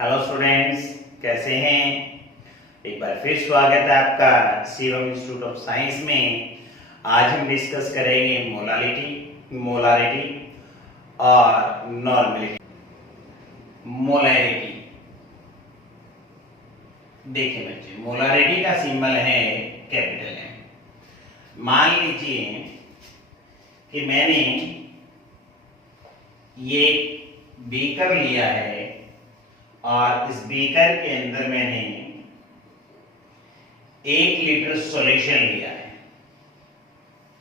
Hello students, कैसे हैं। एक बार फिर स्वागत है आपका सीरम इंस्टीट्यूट ऑफ साइंस में। आज हम डिस्कस करेंगे मोलारिटी और नॉर्मेलिटी। मोलैरिटी देखिए बच्चे, मोलारिटी का सिंबल है कैपिटल एम। मान लीजिए कि मैंने ये बीकर लिया है और इस बीकर के अंदर मैंने 1 लीटर सॉल्यूशन लिया है।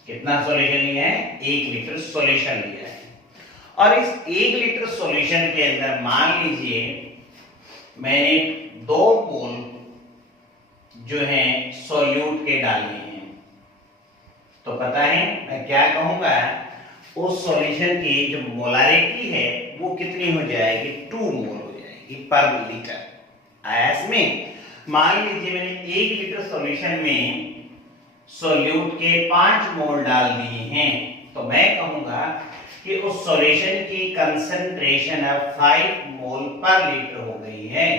कितना सॉल्यूशन लिया है? 1 लीटर सॉल्यूशन लिया है। और इस 1 लीटर सॉल्यूशन के अंदर मान लीजिए मैंने 2 मोल जो है सॉल्यूट के डालने हैं। तो पता है मैं क्या कहूंगा, उस सॉल्यूशन की जो मोलारिटी है वो कितनी हो जाएगी? 2 मोल पर लीटर। आया इसमें? मान लीजिए मैंने 1 लीटर सॉल्यूशन में सॉल्यूट के 5 मोल डाल दिए हैं, तो मैं कहूंगा कि उस सॉल्यूशन की कंसंट्रेशन अब 5 मोल पर लीटर हो गई है।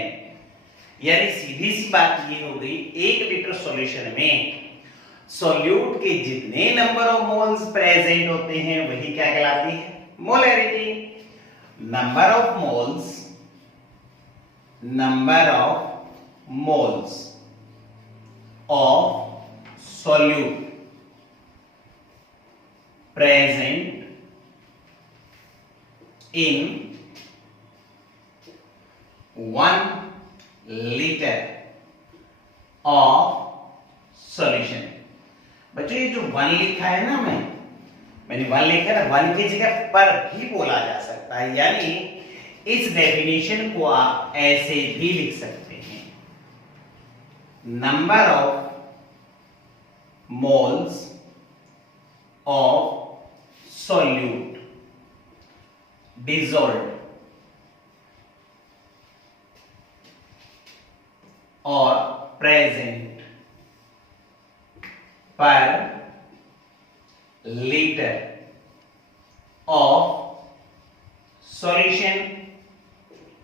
यानी सीधी सी बात ये हो गई, 1 लीटर सॉल्यूशन में सॉल्यूट के जितने नंबर ऑफ मोल्स प्रेजेंट होते हैं वही क्या कहलाती है? Molarity. number of moles of solute present in 1 liter of solution। बच्चों ये जो 1 लिखा है ना, मैंने 1 लिखा है ना, 1 की जगह पर भी बोला जा सकता है। यानी इस डेफिनेशन को आप ऐसे भी लिख सकते हैं, number of moles of solute dissolved और प्रेजेंट पर लीटर ऑफ सॉल्यूशन।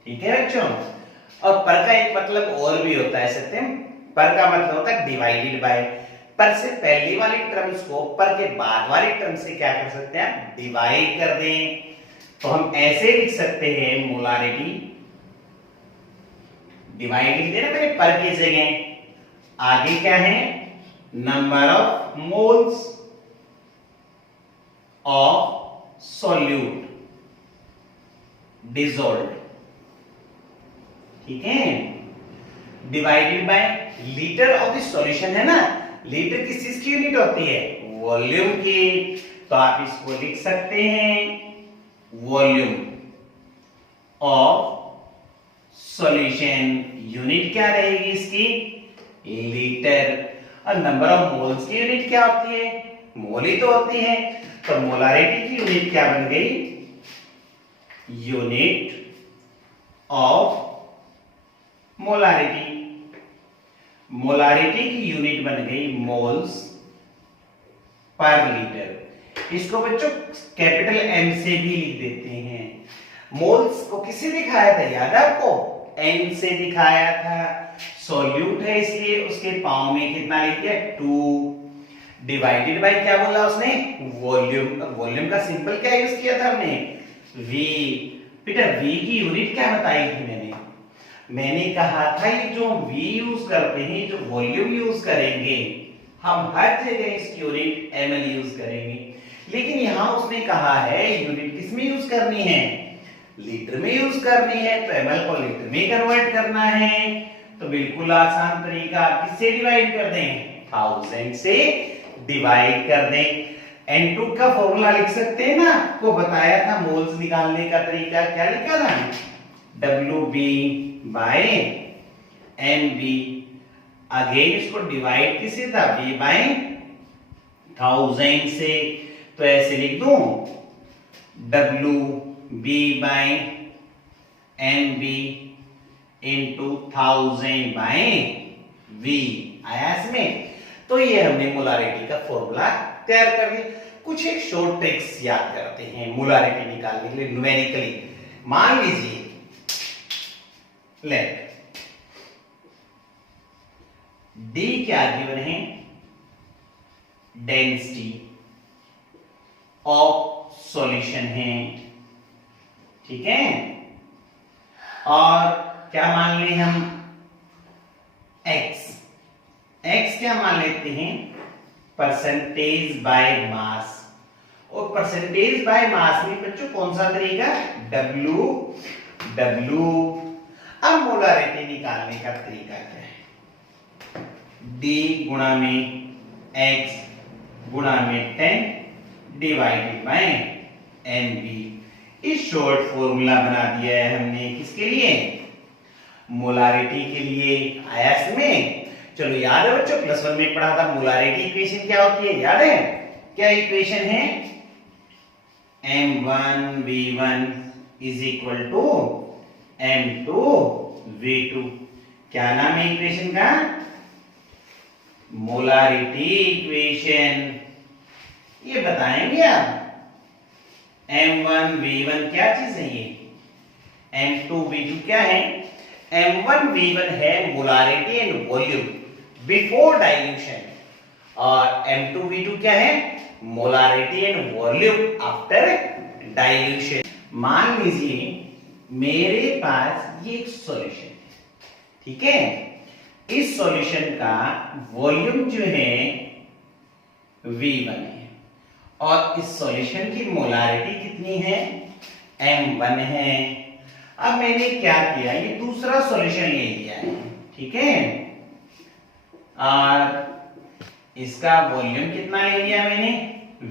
ठीक है बच्चों। और पर का एक मतलब और भी होता है सत्यम। पर का मतलब होता है डिवाइडेड बाय। पर से पहली वाली टर्म्स को पर के बाद वाली टर्म से क्या कर सकते हैं? डिवाइड कर दें। तो हम ऐसे लिख सकते हैं, मोलारिटी डिवाइड लिख देना मैंने पर की जगह। आगे क्या है? Number of moles of solute dissolved. ठीक है, divided by litre of the solution है ना। लीटर किस चीज की यूनिट होती है? वॉल्यूम की। तो आप इसको लिख सकते हैं वॉल्यूम ऑफ सॉल्यूशन। यूनिट क्या रहेगी इसकी? लीटर। और नंबर ऑफ मोल्स की यूनिट क्या होती है? मोल ही तो होती है। तो मोलारिटी की यूनिट क्या बन गई? Unit of molarity. मोलारिटी की यूनिट बन गई मोल्स पर लीटर। इसको बच्चों कैपिटल एम से भी लिख देते हैं। मोल्स को किससे दिखाया था? याद है आपको? एन से दिखाया था। सॉल्यूट है इसलिए उसके पाव में कितना लिख दिया? 2 डिवाइडेड बाय क्या बोला उसने? वॉल्यूम। वॉल्यूम का सिंपल क्या यूज किया था हमने? वी। बेटा वी की यूनिट क्या बताई थी मैंने कहा था ये जो v यूज करते हैं, जो वॉल्यूम यूज करेंगे, हम हर जगह इसकी यूनिट ml यूज करेंगे। लेकिन यहां उसने कहा है यूनिट किस में यूज करनी है? लीटर में यूज करनी है। तो ml को लीटर में कन्वर्ट करना है। तो बिल्कुल आसान तरीका, किससे डिवाइड कर दें? 1000 से डिवाइड कर दें। N2 का फॉर्मूला लिख सकते हैं ना, आपको बताया था मोल्स निकालने का तरीका। क्या लिखा था? WB by MB। अगेन इसको डिवाइड किससे था? V बाय 1000 से। तो ऐसे लिख दूं WB by MB into 1000 by V। आया इसमें? तो ये हमने मोलारिटी का फॉर्मूला तैयार कर लिया। कुछ एक शॉर्ट ट्रिक्स याद करते हैं मोलारिटी निकालने के लिए न्यूमेरिकली। मान लीजिए लेट डी क्या गिवन है, डेंसिटी ऑफ सॉल्यूशन है, ठीक है। और क्या मान लें हम, एक्स, एक्स क्या मान लेते हैं, परसेंटेज बाय मास। और परसेंटेज बाय मास में बच्चों कौन सा तरीका, डब्ल्यू डब्ल्यू। अब मोलारिटी निकालने का तरीका क्या है, डी गुणा में एक्स गुणा में 10 डिवाइडेड बाय एम बी। इस शॉर्ट फॉर्मूला बना दिया है हमने, किसके लिए, मोलारिटी के लिए। आया इसमें, चलो याद है बच्चों, +1 में पढ़ा था मोलारिटी इक्वेशन क्या होती है, याद है, क्या इक्वेशन है, M1V1 is equal to M2V2। क्या नाम है इक्वेशन का, मोलारिटी इक्वेशन। ये बताएंगे आप, M1V1 क्या चीज है ये, M2V2 क्या है, M1V1 है molarity and volume before dilution, और M2V2 क्या है, molarity and volume after dilution. मान लीजिए मेरे पास ये एक सॉल्यूशन है, ठीक है, इस सॉल्यूशन का वॉल्यूम जो है V1 है, और इस सॉल्यूशन की मोलारिटी कितनी है, M1 है। अब मैंने क्या किया, ये दूसरा सॉल्यूशन ले लिया है, ठीक है, और इसका वॉल्यूम कितना ले लिया मैंने,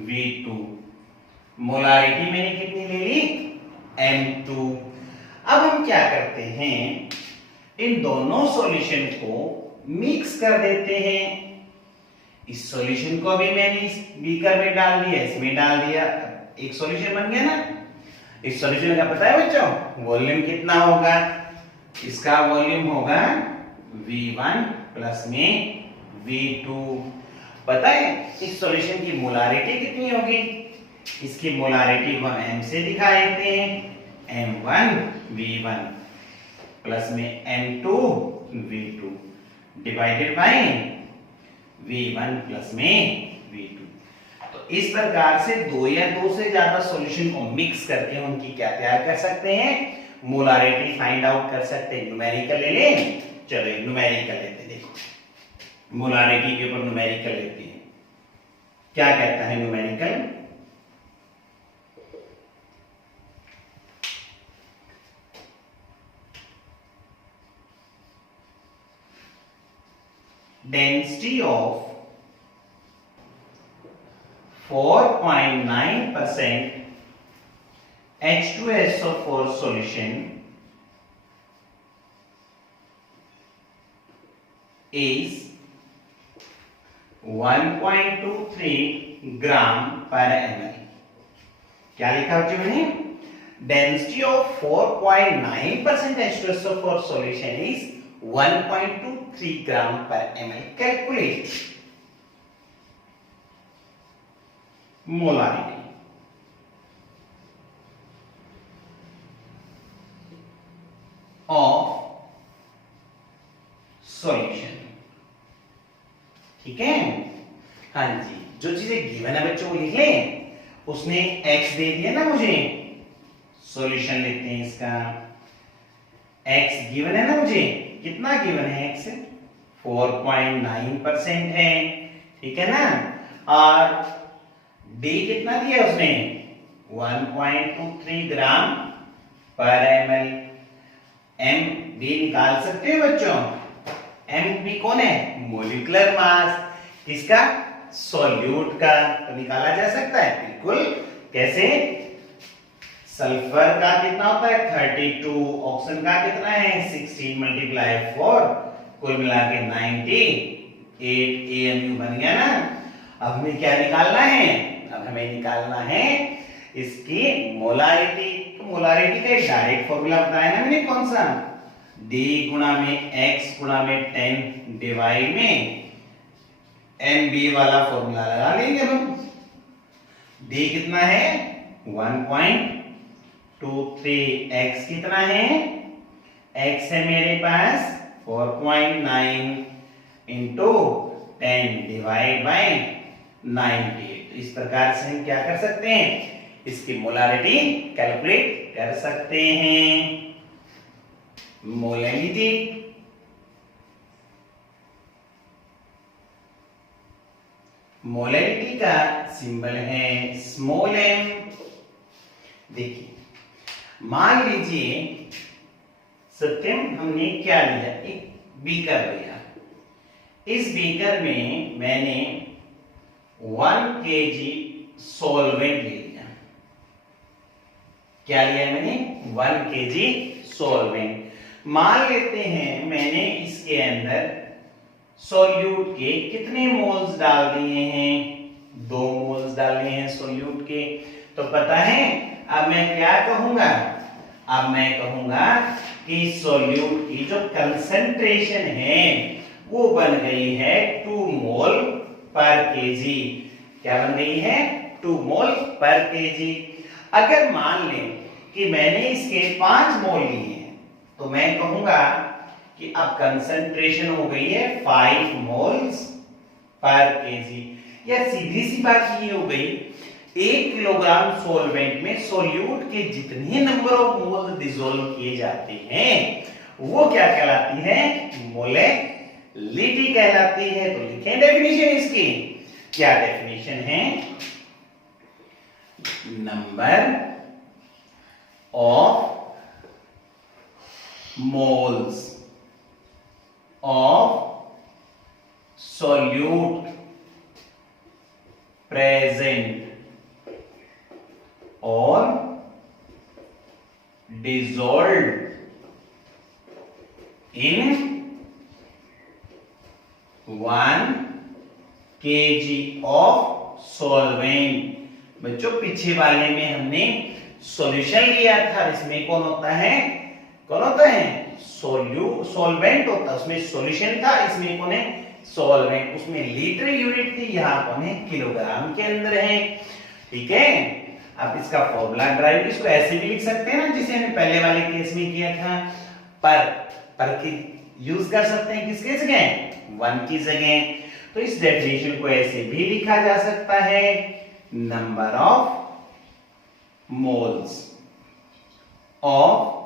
V2, मोलारिटी मैंने कितनी ले ली, M2। अब हम क्या करते हैं, इन दोनों सॉल्यूशन को मिक्स कर देते हैं। इस सॉल्यूशन को भी मैंने इस बीकर में डाल दिया, इसमें डाल दिया, एक सॉल्यूशन बन गया ना। इस सॉल्यूशन का पता है बच्चों वॉल्यूम कितना होगा, इसका वॉल्यूम होगा V1 प्लस में V2। पता है इस सॉल्यूशन की मोलारिटी कितनी होगी, इसकी मोलारिटी को M से दिखा देते हैं, M1V1 प्लस में M2V2 divided by V1 plus में V2। तो इस प्रकार से दो या दो से ज्यादा सॉल्यूशन को मिक्स करके उनकी क्या तैयार कर सकते हैं, मोलारिटी फाइंड आउट कर सकते हैं। न्यूमेरिकल ले लें, चलो न्यूमेरिकल लेते हैं, देखो मोलारिटी के ऊपर न्यूमेरिकल लेते हैं। क्या कहता है numerical, density of 4.9% H2SO4 solution is 1.23 ग्राम पर ml। क्या लिखा बच्चों मैंने, density of 4.9% H2SO4 solution is 1.23 ग्राम पर ml। Calculate molarity of solution, ठीक है। हाँ जी, जो चीजें गिवन है बच्चों वो लिख लें। उसने x दे दिया ना मुझे, सॉल्यूशन लेते हैं इसका, x गिवन है ना मुझे, कितना गिवन है x, 4.9% है, ठीक है ना, और d कितना दिया उसने, 1.23 ग्राम पर ml। m b निकाल सकते हो बच्चों, m b कौन है, मोलिकुलर मास, किसका, सॉल्यूट का, तो निकाला जा सकता है बिल्कुल। कैसे, सल्फर का कितना होता है 32, ऑक्सीजन का कितना है 16 मल्टीप्लाई 4, कुल मिला के 98 AMU बन गया ना। अब हमें क्या निकालना है, अब हमें निकालना है इसकी मोलारिटी। तो मोलारिटी का एक डायरेक्ट फॉर्मूला बताया ना मैंने, कौन सा, D गुणा में X गुणा में 10 डिवाइड में MB वाला फॉर्मूला लगा लेंगे हम। D कितना है 1.23, X कितना है x है मेरे पास 4.9 इंटू 10 डिवाइड बाय 98। तो इस प्रकार से हम क्या कर सकते हैं, इसकी मोलारिटी कैलकुलेट कर सकते हैं। मोलारिटी मोलारिटी का सिंबल है स्मॉल m। देखिए मान लीजिए सत्यम हमने क्या लिया, एक बीकर लिया। इस बीकर में मैंने 1 kg सॉल्वेंट ले लिया। क्या लिया मैंने, 1 kg सॉल्वेंट। मान लेते हैं मैंने इसके अंदर सॉल्यूट के कितने मोल्स डाल दिए हैं, 2 मोल्स डाले हैं सॉल्यूट के। तो पता है अब मैं क्या कहूंगा, अब मैं कहूंगा कि सॉल्यूट की जो कंसंट्रेशन है वो बन गई है 2 मोल पर केजी। क्या बन गई है, 2 मोल पर केजी। अगर मान लें कि मैंने इसके 5 मोल लिए हैं तो मैं कहूंगा कि अब कंसंट्रेशन हो गई है 5 मोल्स पर केजी। या सीधी सी बात ये हो गई, 1 किलोग्राम सॉल्वेंट में सॉल्यूट के जितने नंबर ऑफ मोल्स डिसॉल्व किए जाते हैं वो क्या कहलाती है, मोलेलिटी कहलाती है। तो लिखें डेफिनेशन इसकी, क्या डेफिनेशन है, number of moles of solute present or dissolved in 1 kg of solvent। बच्चों पीछे वाले में हमने सॉल्यूशन लिया था, इसमें कौन होता है, कौन होता है, सॉल्वेंट होता है, उसमें सॉल्यूशन था, इसमें कौन है, सॉल्वेंट। उसमें लीटर यूनिट थी, यहाँ कौन है, किलोग्राम के अंदर है। ठीक है, अब इसका फॉर्मूला ड्राइव, इसको ऐसे भी लिख सकते हैं ना जिसे हमने पहले वाले केस में किया था, पर की यूज कर सकते हैं किसके जगह, 1 की जगह। तो इस डेफिनेशन को ऐसे भी लिखा जा सकता है, number of moles of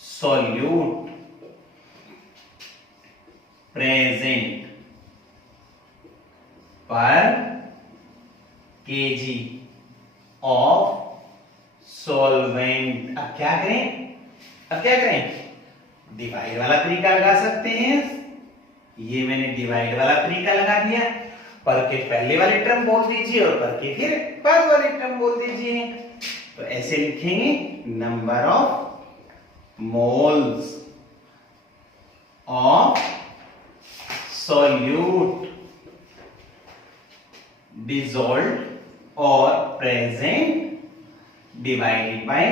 solute present per kg of solvent। अब क्या करें, अब क्या करें, डिवाइड वाला तरीका लगा सकते हैं। ये मैंने डिवाइड वाला तरीका लगा दिया, पर के पहले वाले टर्म बोल दीजिए और पर के फिर बाद वाले टर्म बोल दीजिए। तो ऐसे लिखेंगे, number of moles of solute dissolved or present divided by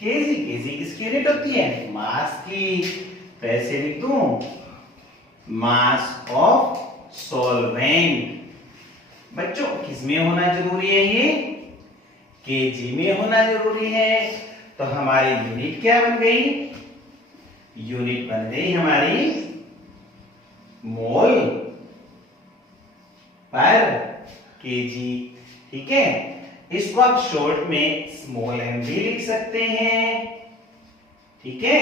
kg। kg किसकी यूनिट होती है, मास की। तो ऐसे लिख दूं, मास ऑफ सॉल्वेंट। बच्चों किसमें होना जरूरी है, ये kg में होना जरूरी है। तो हमारी यूनिट क्या बन गई, यूनिट बन गई हमारी मोल पर केजी। ठीक है, इसको आप शॉर्ट में स्मॉल m भी लिख सकते हैं। ठीक है,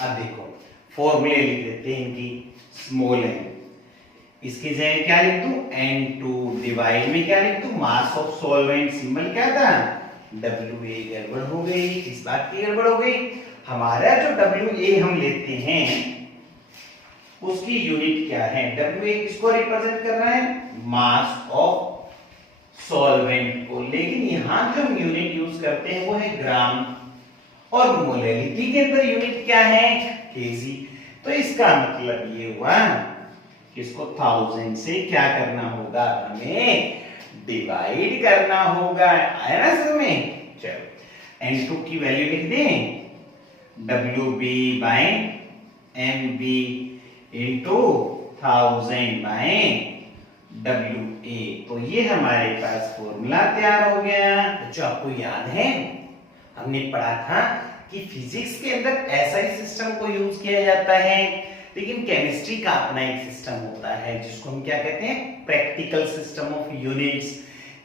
अब देखो फॉर्मूले लिख देते हैं इनकी, स्मॉल m इसकी जगह क्या लिख दूं, N2 डिवाइड में क्या लिख दूं, मास ऑफ सॉल्वेंट। सिंबल क्या था, WA। गड़बड़ हो गई, किस बात की गड़बड़ हो गई, हमारा जो WA हम लेते हैं उसकी यूनिट क्या है, WA किसको रिप्रेजेंट कर रहा है, मास ऑफ सॉल्वेंट को। लेकिन यहां जो हम यूनिट यूज करते हैं वो है ग्राम, और मोलेलिटी के अंदर यूनिट क्या है, केजी। तो इसका मतलब ये हुआ कि इसको 1000 से क्या करना होगा, हमें डिवाइड करना होगा। आया ना समझ में, चलो N2 की वैल्यू लिख दें, WB by MB into 1000 by WA। तो ये हमारे पास फॉर्मूला तैयार हो गया। बच्चों आपको याद है हमने पढ़ा था कि फिजिक्स के अंदर ऐसा ही सिस्टम को यूज किया जाता है, लेकिन केमिस्ट्री का अपना एक सिस्टम होता है जिसको हम क्या कहते हैं, प्रैक्टिकल सिस्टम ऑफ यूनिट्स,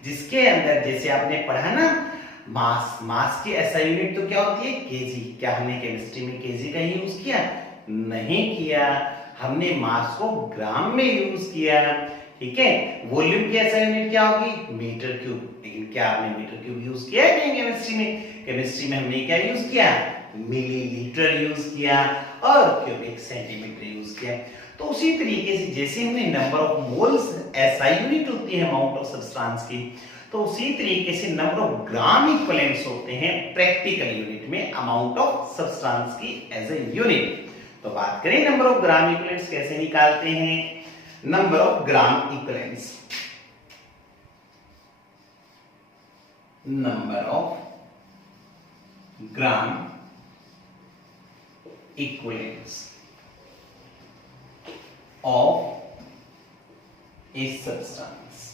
जिसके अंदर जैसे आपने पढ़ा ना मास, मास की ऐसा यूनिट तो क्या होती है, केजी। क्या हमने केमिस्ट्री में केजी का यूज किया? नहीं किया, हमने मास को ग्राम में यूज किया। ठीक है, वॉल्यूम की ऐसा यूनिट क्या होगी, मीटर क्यूब। लेकिन क्या आपने मीटर क्यूब यूज किया है केमिस्ट्री में? केमिस्ट्री में हमने क्या यूज किया, मिलीलीटर यूज किया और क्यूबिक सेंटीमीटर यूज किया। तो उसी तरीके से जैसे हमने नंबर ऑफ मोल्स ऐसा यूनिट होती है अमाउंट ऑफ सब्सटेंस की, तो उसी तरीके से नंबर ऑफ ग्राम इक्विवेलेंट्स होते हैं प्रैक्टिकल यूनिट में अमाउंट ऑफ सब्सटेंस की एज ए यूनिट। तो बात करें नंबर ऑफ ग्राम इक्विवेलेंट्स कैसे निकालते हैं। Number of gram equivalents, number of gram equivalents of a substance,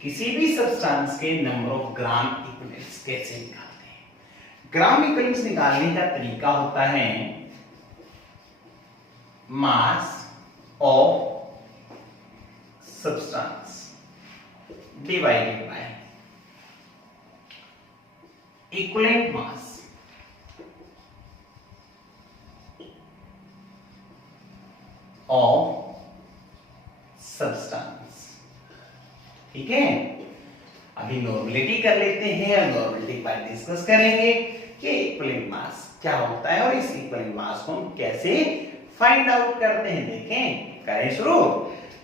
किसी भी सब्सटेंस के नंबर ऑफ ग्राम इक्विवेलेंट्स कैसे निकालते हैं। ग्राम इक्विवेलेंट्स निकालने का तरीका होता है मास of substance divided by equivalent mass of substance. ठीक है, अभी नॉर्मलिटी कर लेते हैं और नॉर्मलिटी पर डिस्कस करेंगे कि इक्विवेलेंट मास क्या होता है और इस इक्विवेलेंट मास को हम कैसे फाइंड आउट करते हैं। देखें, करें शुरू।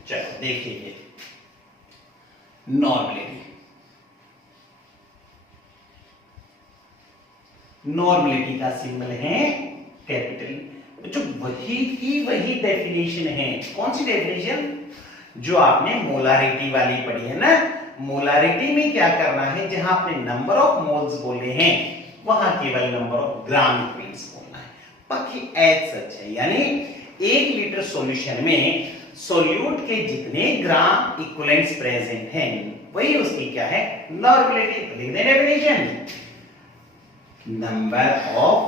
चलो देखिए, नॉर्मलिटी, नॉर्मलिटी का सिंबल है कैपिटल। जो वही डेफिनेशन है, कौन सी डेफिनेशन, जो आपने मोलारिटी वाली पढ़ी है ना। मोलारिटी में क्या करना है, जहां आपने नंबर ऑफ मोल्स बोले हैं वहां केवल नंबर ऑफ ग्राम इक्विवेलेंट्स बोलना है, बाकी एज सच है। यानी 1 लीटर सॉल्यूशन में सॉल्यूट के जितने ग्राम इक्विवेलेंट्स प्रेजेंट हैं वही उसकी क्या है, नॉर्मलिटी। लिख दें definition, number of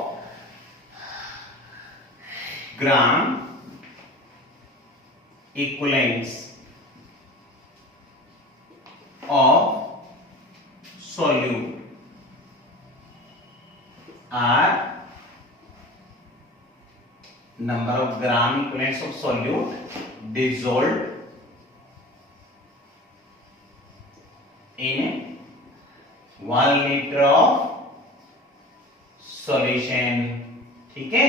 gram equivalents of solute are number of gram equivalents of solute dissolved in 1 liter of solution। ठीक है,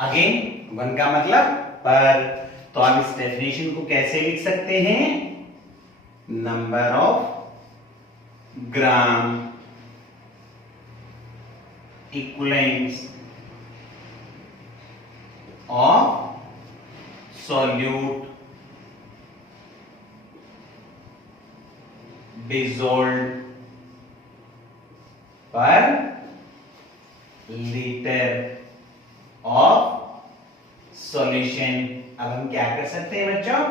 अगेन 1 का मतलब पर, तो आप इस डेफिनेशन को कैसे लिख सकते हैं, number of gram equivalents of solute dissolved पर लीटर ऑफ सॉल्यूशन। अब हम क्या कर सकते हैं बच्चों,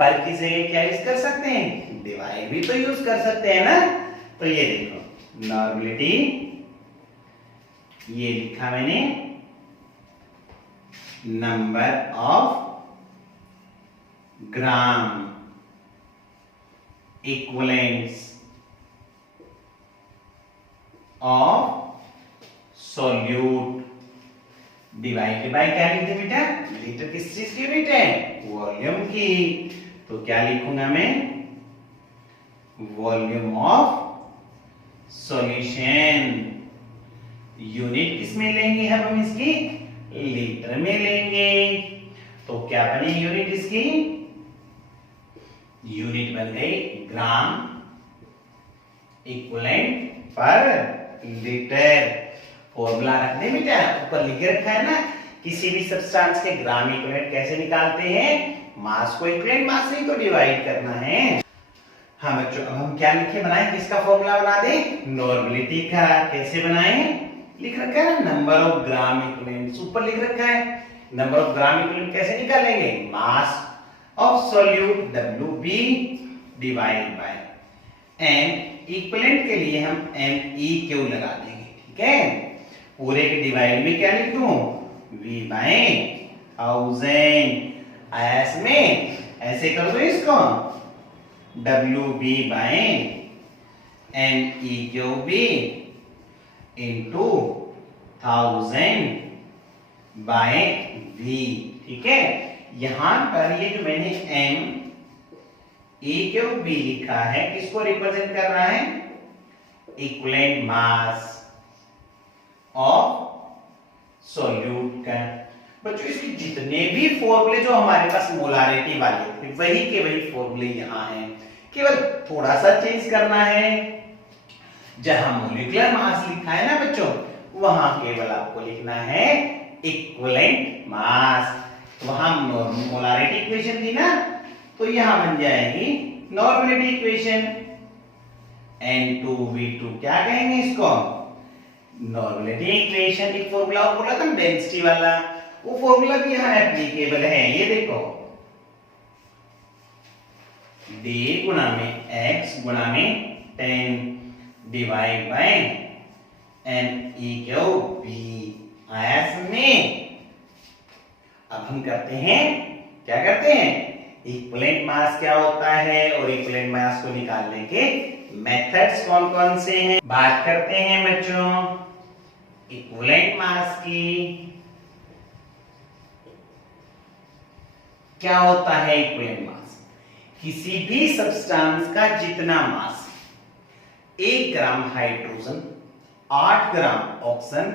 पर की जगह क्या यूज कर सकते हैं, डिवाइड भी तो यूज कर सकते हैं ना। तो ये देखो नॉर्मलिटी, ये लिखा मैंने number of gram equivalents of solute divided by क्या लिखते बेटा, लीटर किस चीज की यूनिट है, वॉल्यूम की। तो क्या लिखूंगा मैं, वॉल्यूम ऑफ सॉल्यूशन। यूनिट किसमें लेंगे हम इसकी, लीटर में लेंगे। तो क्या बनी यूनिट इसकी, यूनिट बन गई ग्राम इक्विवेलेंट पर लीटर। फॉर्मूला रख दे बेटा, ऊपर लिख रखा है ना, किसी भी सब्सटेंस के ग्राम इक्विवेलेंट कैसे निकालते हैं, मास को इक्विवेलेंट मास से तो डिवाइड करना है। हाँ बच्चों, अब हम क्या लिखे, बनाए, किसका फॉर्मूला बना दे, नॉर्मलिटी का। कैसे बनाए, लिख रखा है नंबर ऑफ ग्राम इक्विवेलेंट्स, ऊपर लिख रखा है। नंबर ऑफ ग्राम इक्विवेलेंट कैसे निकालेंगे, mass of solute WB divide by M, equivalent के लिए हम MEQ लगा देंगे। है। पूरे के डिवाइड में क्या लिख दूं, v बाय 1000। आयास में ऐसे कर दो इसको, WB by NEQB into 1000 by V। ठीक है, यहां पर ये जो मैंने MEQB लिखा है किसको रिप्रेजेंट कर रहा है, इक्विवेलेंट मास ऑफ सॉल्यूट का। बच्चों इसके जितने भी फॉर्मूले जो हमारे पास मोलारिटी वाले थे वही के वही फॉर्मूले यहाँ हैं, केवल थोड़ा सा चेंज करना है। जहां मोलिकुलर मास लिखा है ना बच्चों, वहां केवल आपको लिखना है इक्विवेलेंट मास। वहां मोलारिटी इक्वेशन थी ना, तो यहां बन जाएगी नॉर्मलिटी इक्वेशन। N2V2 क्या कहेंगे इसको, नॉर्मलिटी इक्वेशन। एक फॉर्मूला और बोला था डेंसिटी वाला, वो फॉर्मूला भी यहां एप्लीकेबल है। ये देखो, D गुणा में X गुणा में 10 डिवाइड बाय NEQB। आयास में अब हम करते हैं, क्या करते हैं, इक्विवेलेंट मास क्या होता है और इक्विवेलेंट मास को निकालने के मेथड्स कौन कौन से हैं। बात करते हैं बच्चों इक्विवेलेंट मास की। क्या होता है इक्विवेलेंट मास, किसी भी सब्सटेंस का जितना मास 1 ग्राम हाइड्रोजन, 8 ग्राम ऑक्सीजन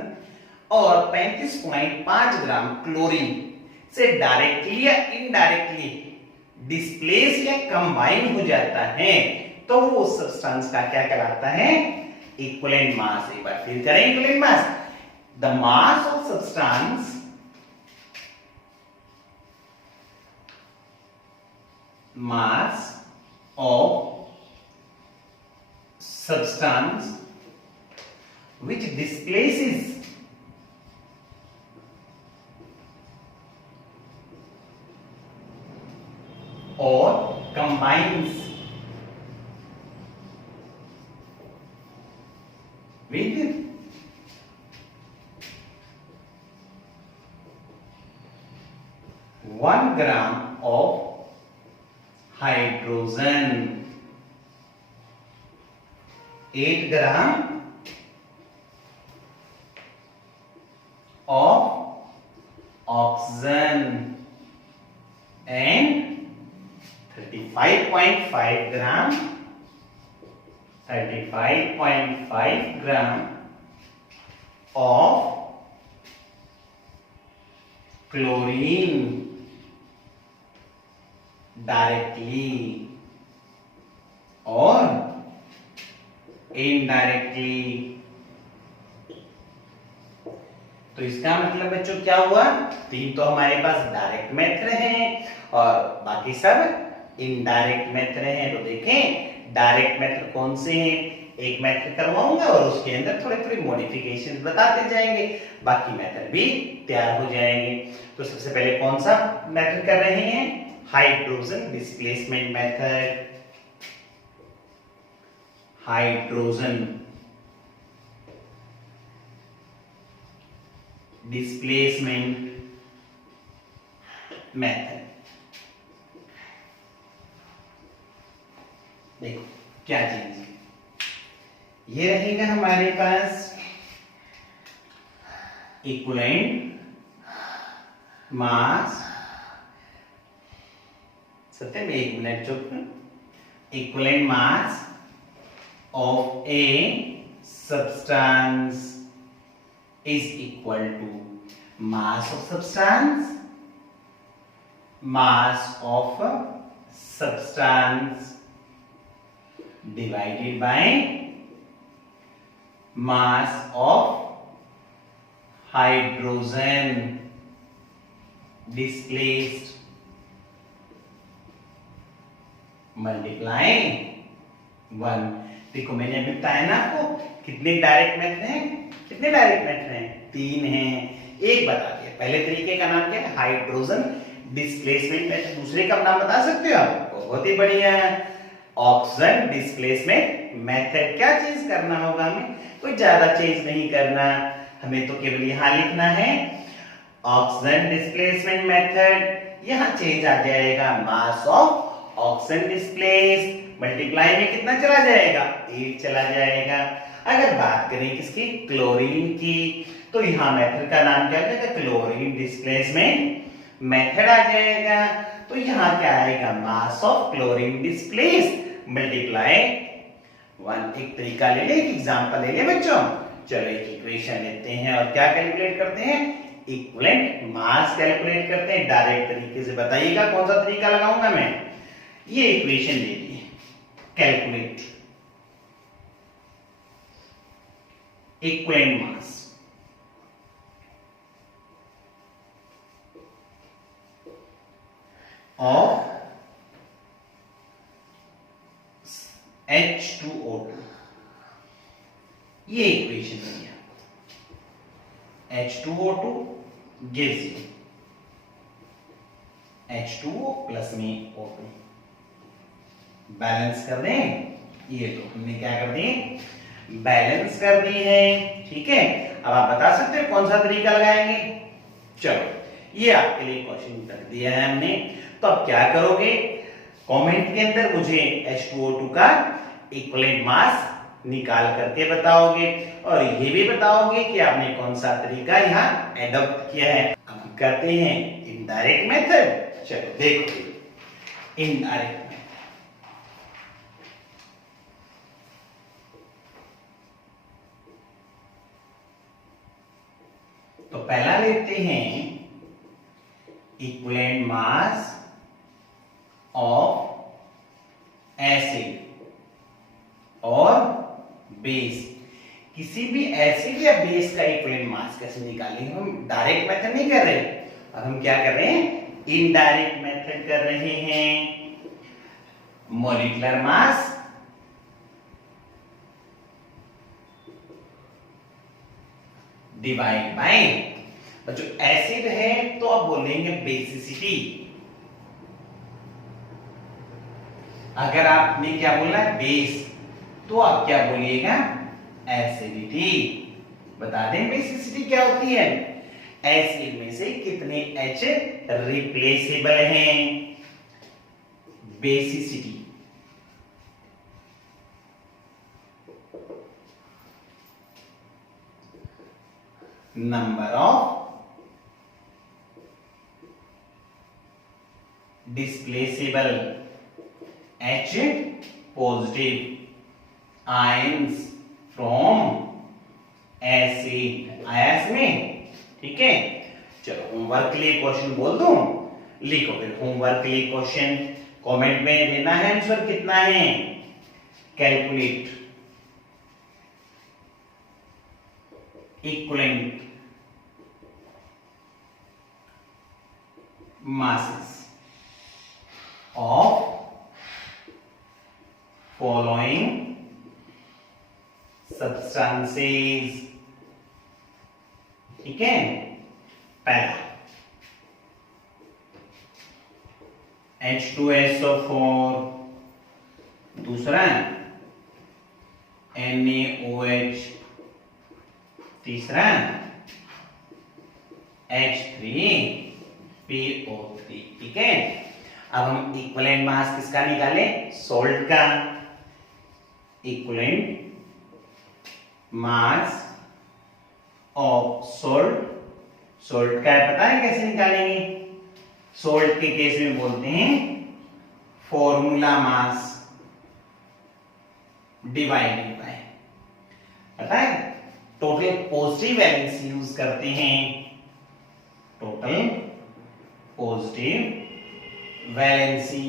और 35.5 ग्राम क्लोरीन से डायरेक्टली या इनडायरेक्टली डिस्प्लेस या कंबाइन हो जाता है, तो वो उस सब्सटेंस का क्या कहलाता है, इक्विवेलेंट मास। एक बार फिर करें equivalent mass, the mass of substance which displaces or combines with 1 gram of hydrogen, 8 gram of oxygen and 35.5 gram of chlorine directly और इनडायरेक्टली। तो इसका मतलब बच्चों क्या हुआ, 3 तो हमारे पास डायरेक्ट मेथड हैं और बाकी सब इनडायरेक्ट मेथड हैं। तो देखें डायरेक्ट मेथड कौन से हैं, एक मेथड करवाऊंगा और उसके अंदर थोड़े थोड़े मॉडिफिकेशन बताते जाएंगे, बाकी मेथड भी तैयार हो जाएंगे। तो सबसे पहले कौन सा मेथड कर रहे हैं, hydrogen displacement method. Hydrogen displacement method. देखो क्या चीज, ये रहेगा हमारे पास इक्विवेलेंट मास। सत्य में 1 मिनट चुप। Equivalent mass of a substance is equal to mass of substance divided by mass of hydrogen displaced multiply 1। देखो मैंने अभी बताया ना आपको कितने डायरेक्ट मेथड हैं, कितने डायरेक्ट मेथड हैं, 3 हैं। एक बता दिया, पहले तरीके का नाम क्या है, हाइड्रोजन डिस्प्लेसमेंट मेथड। दूसरे का नाम बता सकते हो आप, बहुत ही बढ़िया। Oxygen displacement method. क्या चेंज करना होगा हमें? कोई ज्यादा चेंज नहीं करना, हमें तो केवल यहां लिखना है ऑक्सीजन डिस्प्लेसमेंट मेथड। यहां चेंज आ जाएगा mass of oxygen displace, multiply में कितना चला जाएगा? 8 चला जाएगा। अगर बात करें किसकी? क्लोरीन की, तो यहां मेथड का नाम क्या हो जाएगा? क्लोरीन डिस्प्लेसमेंट मेथड आ जाएगा। तो यहां क्या आएगा? Mass of chlorine displace multiply 1। एक तरीका ले ले, एक एग्जांपल ले ले बच्चों। चलो एक इक्वेशन लेते हैं और क्या कैलकुलेट करते हैं? इक्विवेलेंट मास कैलकुलेट करते हैं। डायरेक्ट तरीके से बताइएगा कौन सा तरीका लगाऊंगा मैं। ये इक्वेशन ले ली, calculate equivalent mass of H2O2। ये इक्वेशन है, H2O2 gives you H2O plus में O2। बैलेंस कर दें, ये तो हमने क्या कर दिए? बैलेंस कर दी है। ठीक है, अब आप बता सकते हो कौन सा तरीका लगाएंगे? चलो ये आपके लिए क्वेश्चन रख दिया है हमने। तो अब क्या करोगे? कमेंट के अंदर मुझे H2O2 का इक्विवेलेंट मास निकाल करके बताओगे और ये भी बताओगे कि आपने कौन सा तरीका यहाँ एडॉप्ट किया है। अब हम करते हैं इनडायरेक्ट मेथड। चलो देखो इनडायरेक्ट मेथड। तो पहला लेते हैं इक्विवेलेंट मास ऑफ एसिड और बेस। किसी भी एसिड या बेस का इक्विवेलेंट मास कैसे निकालेंगे? हम डायरेक्ट मेथड नहीं कर रहे, अब हम क्या कर रहे हैं? इनडायरेक्ट मेथड कर रहे हैं। मॉलिक्यूलर मास डिवाइड बाय, जो एसिड है तो आप बोलेंगे बेसिसिटी। अगर आपने क्या बोला है? बेस, तो आप क्या बोलिएगा? एसिडिटी। बता दें बेसिसिटी क्या होती है? एसिड में से कितने H रिप्लेसेबल हैं, basicity. Number of displaceable H positive ions from acid. Ions में। ठीक है, चलो होमवर्क के लिए क्वेश्चन बोल दूं, लिखो फिर होमवर्क के लिए क्वेश्चन। कमेंट में देना है आंसर कितना है। Calculate equivalent masses of following substances। ठीक है, पहला H2SO4, दूसरा NaOH, तीसरा H3PO3। ठीक है, अब हम इक्विवेलेंट मास किसका निकालें? सॉल्ट का। Equivalent mass of salt, salt का पता है कैसे निकालेंगे? सॉल्ट के केस में बोलते हैं फॉर्मूला मास डिवाइडेड बाय, पता है टोटल पॉजिटिव वैलेंस यूज करते हैं। Total positive valency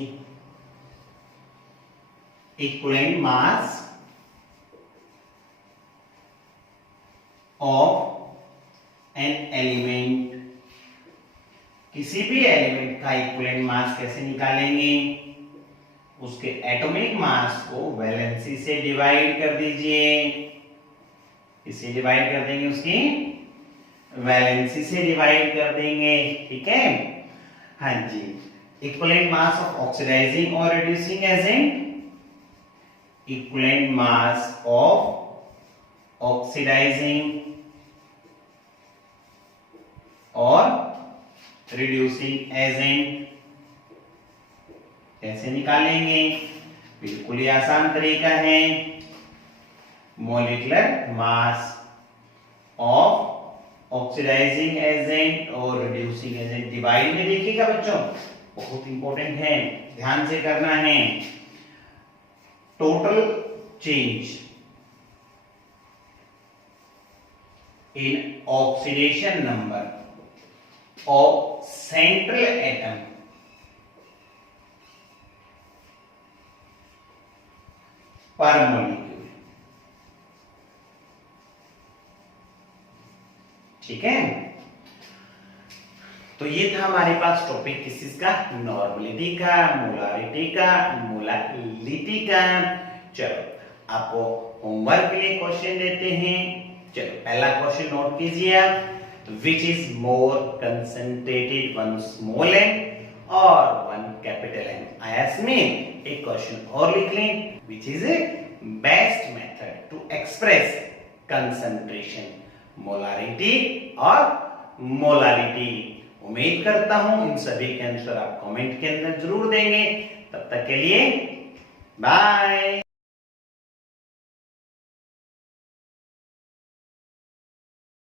equivalent mass of an element. किसी भी एलिमेंट का इक्विवेलेंट मास कैसे निकालेंगे? उसके एटॉमिक मास को वैलेंसी से डिवाइड कर दीजिए। इसे डिवाइड कर देंगे, उसकी वैलेंसी से डिवाइड कर देंगे। ठीक है, हाँ जी। इक्विवेलेंट मास ऑफ ऑक्सीडाइजिंग और reducing agent equivalent mass of oxidizing और रिड्यूसिंग एजेंट। कैसे निकालेंगे? बिल्कुल ही आसान तरीका है। Molecular mass of oxidizing agent और रिड्यूसिंग एजेंट डिवाइड में देखिएगा बच्चों, बहुत इंपॉर्टेंट है, ध्यान से करना है। Total change in oxidation number of central atom पर मॉलिक्यूल। ठीक है, तो ये था हमारे पास टॉपिक किस चीज का? नॉर्मलिटी का, मोलारिटी का, मोलालिटी का। चलो आपको होमवर्क के लिए क्वेश्चन देते हैं। चलो पहला क्वेश्चन नोट कीजिए आप, which is more concentrated, one small N और वन कैपिटल एन। आयस में एक क्वेश्चन और लिख लें, which is a best method to express concentration, molarity और मोलालिटी। उम्मीद करता हूं इन सभी के आंसर आप कमेंट के अंदर जरूर देंगे। तब तक के लिए बाय।